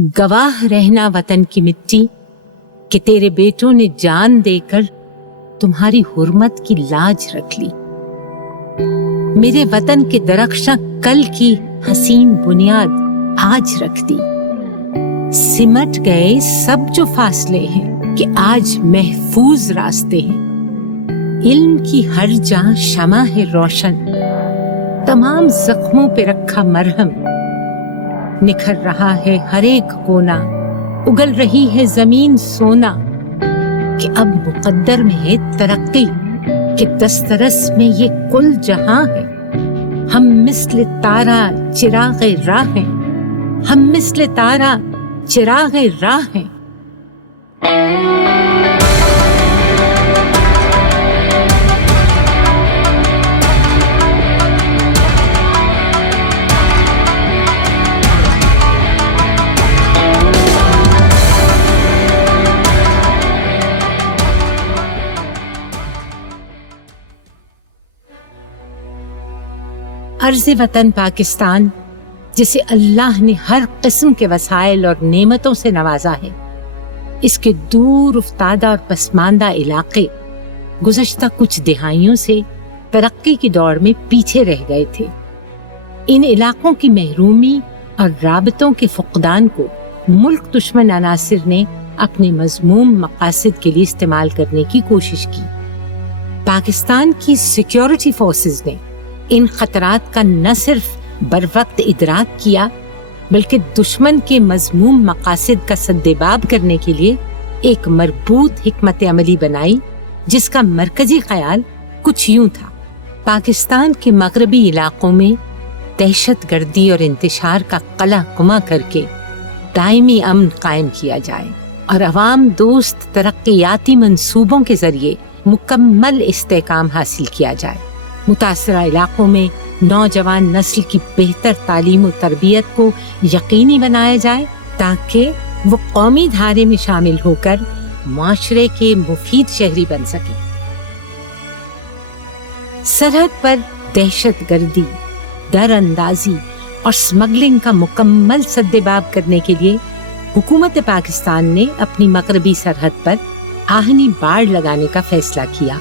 गवाह रहना वतन की मिट्टी कि तेरे बेटों ने जान देकर तुम्हारी हुर्मत की लाज रख ली। मेरे वतन के दरख्शां कल की हसीन बुनियाद आज रख दी। सिमट गए सब जो फासले हैं कि आज महफूज रास्ते हैं। इल्म की हर जहां शमा है रोशन, तमाम जख्मों पे रखा मरहम। निखर रहा है हर एक कोना, उगल रही है जमीन सोना। कि अब मुकद्दर में है तरक्की, कि दस्तरस में ये कुल जहां है। हम मिस्ल तारा चिरागे राह हैं, हम मिस्ल तारा चिरागे राह हैं। अर्ज़ वतन पाकिस्तान, जिसे अल्लाह ने हर किस्म के वसाइल और नेमतों से नवाजा है, इसके दूर उफ्तादा और पसमानदा इलाके गुज़श्ता कुछ दिहाइयों से तरक्की की दौड़ में पीछे रह गए थे। इन इलाकों की महरूमी और राबतों के फुक़दान को मुल्क दुश्मन अनासिर ने अपने मज़मूम मक़ासिद के लिए इस्तेमाल करने की कोशिश की। पाकिस्तान की सिक्योरिटी फोर्सेस ने इन खतरात का न सिर्फ बरवक्त इदराक किया, बल्कि दुश्मन के मज़मूम मक़ासिद का सद्देबाब करने के लिए एक मरबूत हिकमत अमली बनाई, जिसका मरकजी ख्याल कुछ यूं था। पाकिस्तान के मगरबी इलाकों में दहशत गर्दी और इंतशार का कला कुमा करके दायमी अमन कायम किया जाए और अवाम दोस्त तरक्कियाती मंसूबों के जरिए मुकम्मल इस्तेकाम हासिल किया जाए। मुतासरा इलाकों में नौजवान नस्ल की बेहतर तालीम और तरबियत को यकीनी बनाया जाए, ताकि वो कौमी धारे में शामिल होकर माशरे के मुफीद शहरी बन सके। सरहद पर दहशत गर्दी, दर अंदाजी और स्मगलिंग का मुकम्मल सद्देबाब करने के लिए हुकूमत पाकिस्तान ने अपनी मगरबी सरहद पर आहनी बाड़ लगाने का फैसला किया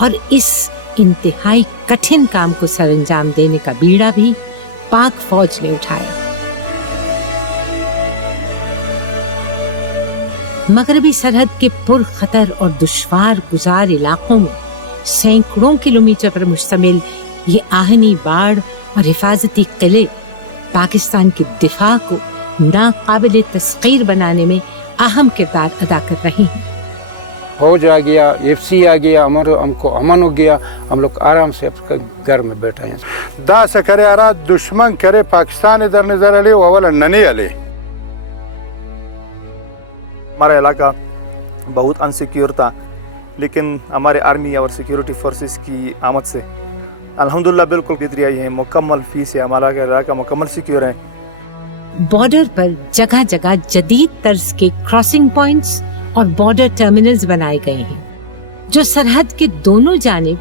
और इस इंतहाई कठिन काम को सरअंजाम देने का बीड़ा भी पाक फौज ने उठाया। मगरबी सरहद के पुरखतर और दुश्वार गुजार इलाकों में सैकड़ों किलोमीटर पर मुश्तमिल ये आहनी बाड़ और हिफाजती किले पाकिस्तान के दिफा को नाकाबिल तस्खीर बनाने में अहम किरदार अदा कर रहे हैं। फौज आ गया, एफसी आ गया, हमको अमन हो गया, हम लोग आराम से अपने घर में बैठे हैं। दा से करे आरा दुश्मन करे पाकिस्तान इधर नजर अले वाला ननी अले। हमारा इलाका बहुत अनसिक्योर था, लेकिन हमारे आर्मी और सिक्योरिटी फोर्सेस की आमद से अल्हम्दुलिल्लाह बिल्कुल बेहतरी आई है। मुकम्मल फीस है, हमारा इलाका मुकम्मल सिक्योर है। बॉर्डर पर जगह जगह जदीद तर्ज के क्रॉसिंग पॉइंट्स और बॉर्डर टर्मिनल्स बनाए गए हैं, जो सरहद के दोनों जानिब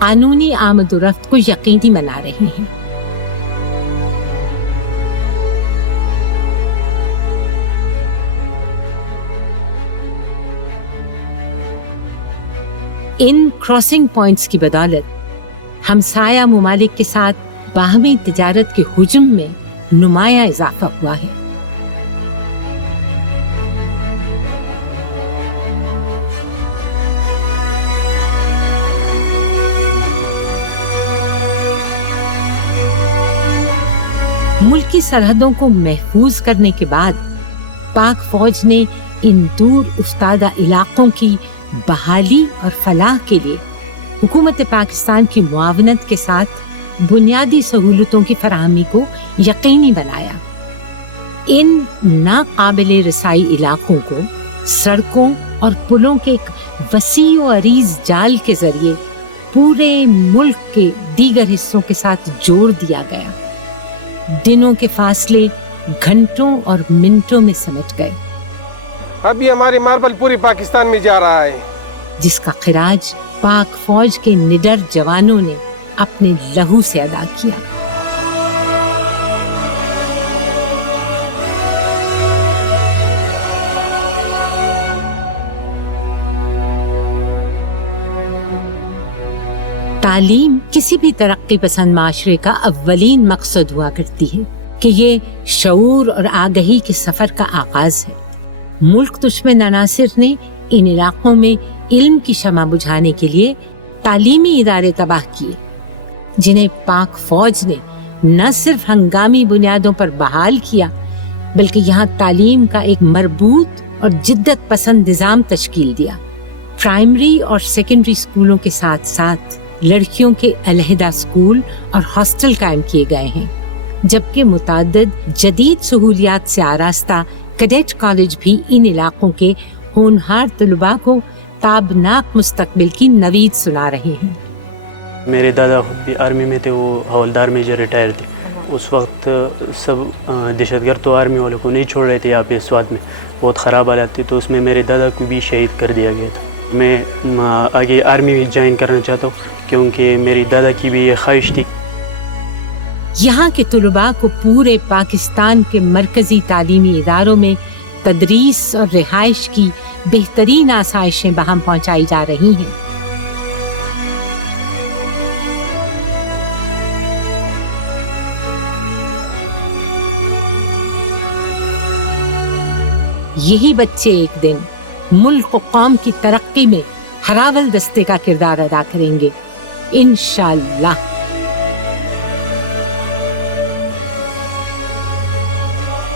कानूनी आमद-ओ-रफ्त को यकीनी बना रहे हैं। इन क्रॉसिंग पॉइंट्स की बदौलत हमसाया मुमालिक के साथ बाहमी तिजारत के हुजूम में नुमाया इजाफा हुआ है। मुल्की सरहदों को महफूज करने के बाद पाक फौज ने इन दूर उफ्तादा इलाकों की बहाली और फलाह के लिए हुकूमत पाकिस्तान की मुआवनत के साथ बुनियादी सहूलतों की फराहमी को यकीनी बनाया। इन नाकाबिले रसाई इलाकों को सड़कों और पुलों के एक वसी और अरीज जाल के जरिए पूरे मुल्क के दीगर हिस्सों के साथ जोड़ दिया गया। दिनों के फासले घंटों और मिनटों में समेट गए। अभी हमारी मार्बल पूरी पाकिस्तान में जा रहा है, जिसका खिराज पाक फौज के निडर जवानों ने अपने लहू से अदा किया। تعلیم کسی بھی ترقی پسند معاشرے کا اولین مقصد ہوا کرتی ہے کہ یہ شعور اور آگہی کے سفر کا آغاز ہے۔ ملک دشمن عناصر نے ان علاقوں میں علم کی شمع بجھانے کے لیے تعلیمی ادارے تباہ کیے، جنہیں پاک فوج نے نہ صرف ہنگامی بنیادوں پر بحال کیا بلکہ یہاں تعلیم کا ایک مربوط اور جدت پسند نظام تشکیل دیا۔ پرائمری اور سیکنڈری اسکولوں کے ساتھ ساتھ لڑکیوں کے علیحدہ اسکول اور ہاسٹل قائم کیے گئے ہیں، جبکہ متعدد جدید سہولیات سے آراستہ کیڈٹ کالج بھی ان علاقوں کے ہونہار طلباء کو تابناک مستقبل کی نوید سنا رہے ہیں۔ میرے دادا خود بھی آرمی میں تھے، وہ حوالدار میجر ریٹائر تھے۔ اس وقت سب دہشت گرد تو آرمی والوں کو نہیں چھوڑ رہے تھے، یہاں پہ سوات میں بہت خراب حالات تھی، تو اس میں میرے دادا کو بھی شہید کر دیا گیا تھا۔ میں آگے آرمی جوائن کرنا چاہتا ہوں کیونکہ میری دادا کی بھی یہ خواہش تھی۔ یہاں کے طلباء کو پورے پاکستان کے مرکزی تعلیمی اداروں میں تدریس اور رہائش کی بہترین آسائشیں بہم پہنچائی جا رہی ہیں۔ یہی بچے ایک دن ملک و قوم کی ترقی میں ہراول دستے کا کردار ادا کریں گے انشاءاللہ۔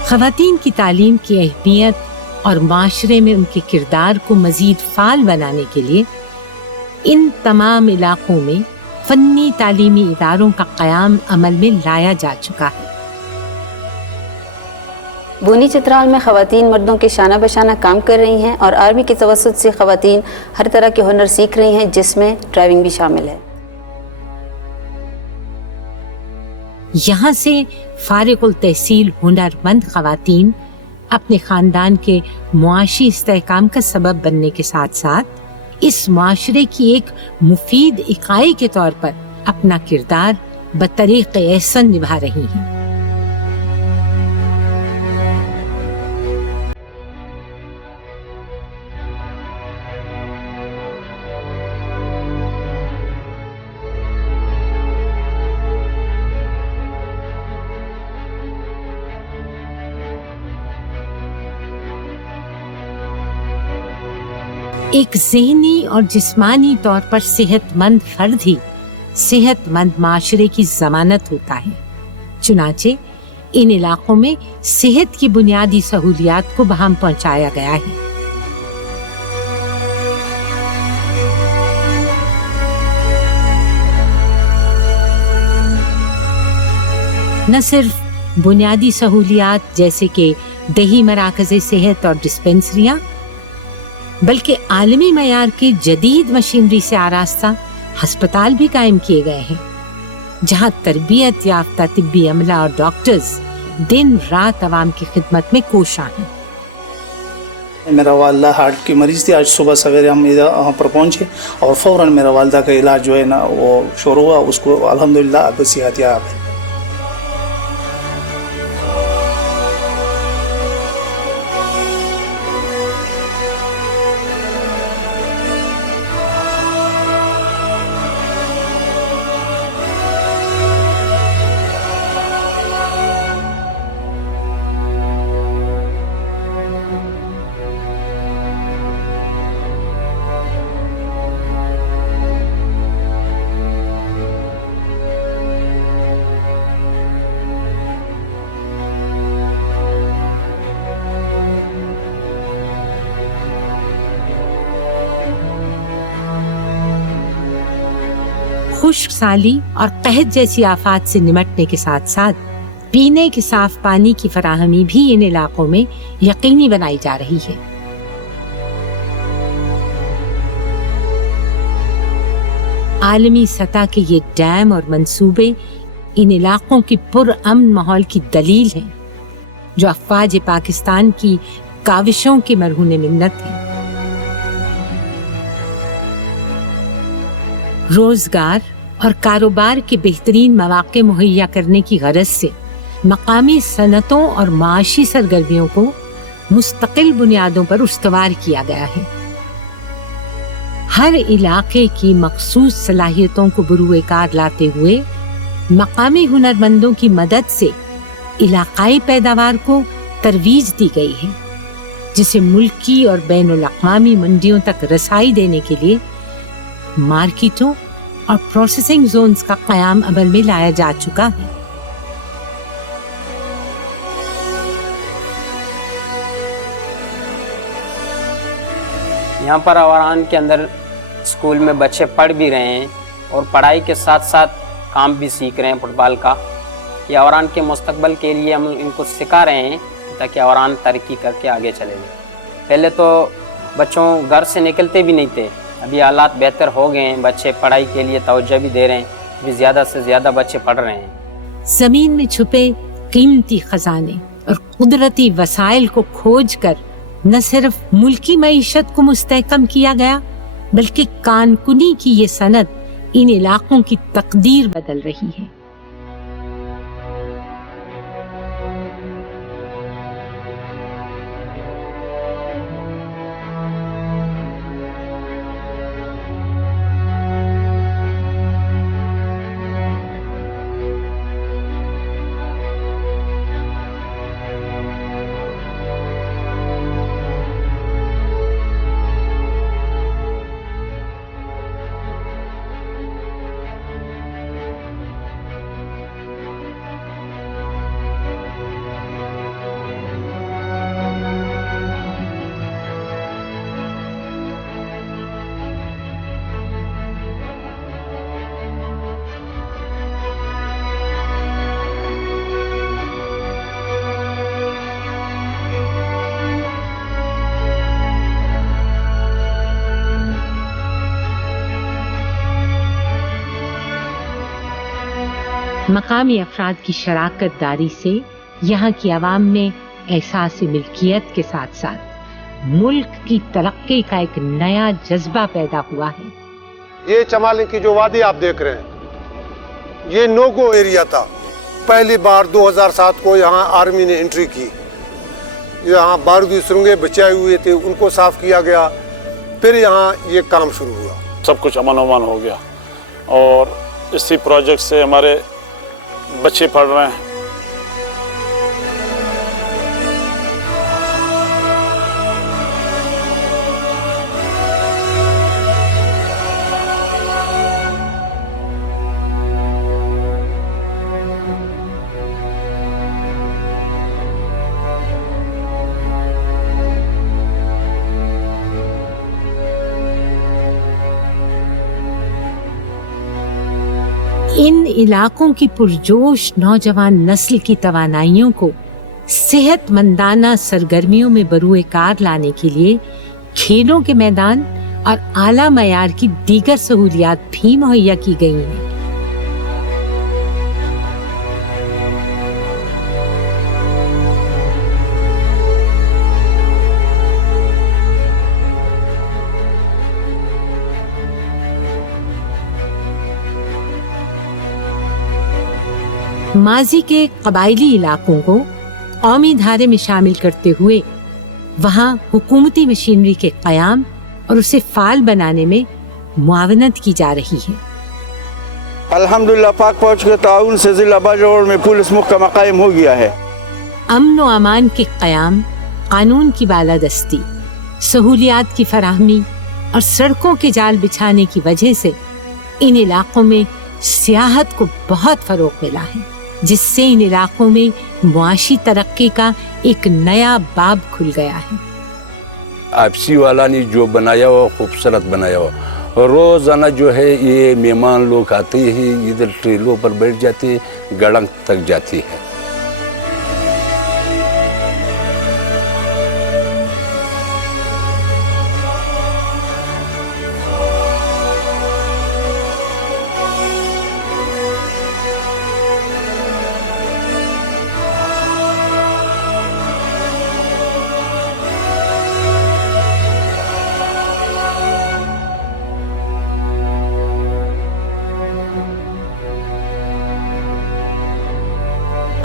خواتین کی تعلیم کی اہمیت اور معاشرے میں ان کے کردار کو مزید فعال بنانے کے لیے ان تمام علاقوں میں فنی تعلیمی اداروں کا قیام عمل میں لایا جا چکا ہے۔ بونی چترال میں خواتین مردوں کے شانہ بشانہ کام کر رہی ہیں اور آرمی کے توسط سے خواتین ہر طرح کے ہنر سیکھ رہی ہیں، جس میں ڈرائیونگ بھی شامل ہے۔ یہاں سے فارغ التحصیل ہنر مند خواتین اپنے خاندان کے معاشی استحکام کا سبب بننے کے ساتھ ساتھ اس معاشرے کی ایک مفید اکائی کے طور پر اپنا کردار بطریق احسن نبھا رہی ہیں۔ ایک ذہنی اور جسمانی طور پر صحت مند فرد ہی صحت مند معاشرے کی ضمانت ہوتا ہے۔ چنانچہ ان علاقوں میں صحت کی بنیادی سہولیات کو بہم پہنچایا گیا ہے۔ نہ صرف بنیادی سہولیات جیسے کہ دیہی مراکز صحت اور ڈسپنسریاں، بلکہ عالمی معیار کی جدید مشینری سے آراستہ ہسپتال بھی قائم کیے گئے ہیں، جہاں تربیت یافتہ طبی عملہ اور ڈاکٹرز دن رات عوام کی خدمت میں کوشاں ہیں۔ میرا والدہ ہارٹ کی مریض تھی، آج صبح سویرے ہم وہاں پر پہنچے اور فوراً میرا والدہ کا علاج جو ہے نا وہ شروع ہوا، اس کو الحمدللہ اب صحت یاب ہے۔ خشک سالی اور قحط جیسی آفات سے نمٹنے کے ساتھ ساتھ پینے کے صاف پانی کی فراہمی بھی ان علاقوں میں یقینی بنائی جا رہی ہے۔ عالمی سطح کے یہ ڈیم اور منصوبے ان علاقوں کی پرامن ماحول کی دلیل ہیں، جو افواج پاکستان کی کاوشوں کے مرہون منت ہیں۔ روزگار اور کاروبار کے بہترین مواقع مہیا کرنے کی غرض سے مقامی صنعتوں اور معاشی سرگرمیوں کو مستقل بنیادوں پر استوار کیا گیا ہے۔ हर इलाके की मखसूस सलाहियतों को बरूए कार लाते हुए मकामी हुनरमंदों की मदद से इलाकाई पैदावार को तरवीज दी गई है, जिसे मुल्की और बैनुल अक़वामी मंडियों तक रसाई देने के लिए मार्केटों और प्रोसेसिंग जोन्स का क़याम अमल में लाया जा चुका है। यहाँ पर अवारान के अंदर स्कूल में बच्चे पढ़ भी रहे हैं और पढ़ाई के साथ साथ काम भी सीख रहे हैं फुटबॉल का। ये अवारान के मुस्तकबल के लिए हम इनको सिखा रहे हैं ताकि अवारान तरक्की करके आगे चले जाए। पहले तो बच्चों घर से निकलते भी नहीं थे, अभी हालात बेहतर हो गए हैं, बच्चे पढ़ाई के लिए तवज्जो भी दे रहे हैं, अभी ज़्यादा से ज़्यादा बच्चे पढ़ रहे हैं। ज़मीन में छुपे कीमती खजाने और कुदरती वसाइल को खोज कर न सिर्फ मुल्की मईशत को मुस्तहकम किया गया, बल्कि कानकुनी की ये सनत इन इलाकों की तकदीर बदल रही है। मकामी अफराद की शराकत दारी से यहाँ की आवाम में एहसास मिल्कियत के साथ साथ मुल्क की तरक्की का एक नया जज्बा पैदा हुआ है। ये चमालिन की जो वादी आप देख रहे हैं, ये नो-गो एरिया था। पहली बार 2007 को यहाँ आर्मी ने एंट्री की, यहाँ बारूदी सुरंगें बचाए हुए थे, उनको साफ किया गया, फिर यहाँ ये काम शुरू हुआ। सब कुछ अमन अमान हो गया और इसी प्रोजेक्ट से हमारे बच्चे पढ़ रहे हैं। इन इलाकों की पुरजोश नौजवान नस्ल की तवानाइयों को सेहतमंदाना सरगर्मियों में बरूए कार लाने के लिए खेलों के मैदान और आला मयार की दीगर सहूलियात भी मुहैया की गई हैं। माजी के कबायली इलाकों को कौमी धारे में शामिल करते हुए वहाँ हुकूमती मशीनरी के क़याम और उसे फाल बनाने में मुआवनत की जा रही है। अल्हम्दुलिल्लाह पाक फौज के ताउन से जिला बाजौर में पुलिस मुहकमा कायम हो गया है। अमन व अमान के क़याम, कानून की बालादस्ती, सहूलियात की फराहमी और सड़कों के जाल बिछाने की वजह से इन इलाकों में सियाहत को बहुत फरोग मिला है, जिससे इन इलाकों में मुआशी तरक्की का एक नया बाब खुल गया है। आपसी वाला ने जो बनाया हुआ खूबसूरत बनाया हुआ, रोजाना जो है ये मेहमान लोग आते हैं, इधर ट्रेलों पर बैठ जाते हैं, गड़ंग तक जाती है।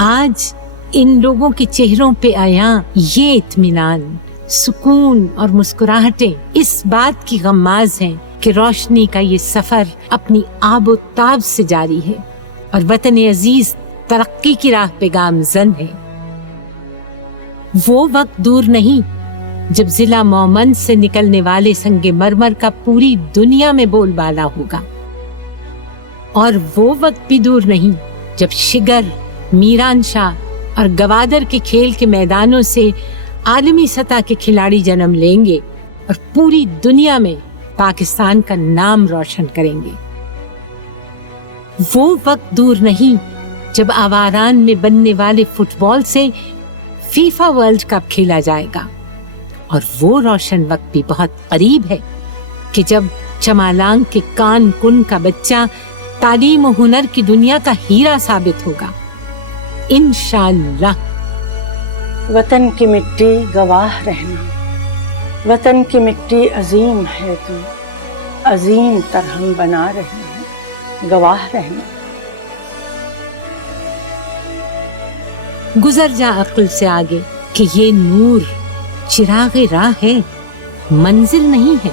आज इन लोगों के चेहरों पे आया ये इत्मीनान, सुकून और मुस्कुराहटें इस बात की गम्माज हैं कि रोशनी का ये सफर अपनी आबो ताब से जारी है और वतन अजीज तरक्की की राह पे गामजन है। वो वक्त दूर नहीं जब जिला मोमन से निकलने वाले संगे मरमर का पूरी दुनिया में बोलबाला होगा, और वो वक्त भी दूर नहीं जब शिगर, मीरान शाह और गवादर के खेल के मैदानों से आलमी सतह के खिलाड़ी जन्म लेंगे और पूरी दुनिया में पाकिस्तान का नाम रोशन करेंगे। वो वक्त दूर नहीं जब आवारान में बनने वाले फुटबॉल से फीफा वर्ल्ड कप खेला जाएगा, और वो रोशन वक्त भी बहुत करीब है कि जब चमालांग के कान कुन का बच्चा तालीम और हुनर की दुनिया का हीरा साबित होगा, इंशाअल्लाह। वतन की मिट्टी गवाह रहना, वतन की मिट्टी अजीम है, तू अजीम तर हम बना रहे हैं, गवाह रहना। गुजर जा अक्ल से आगे कि ये नूर चिराग राह है, मंजिल नहीं है।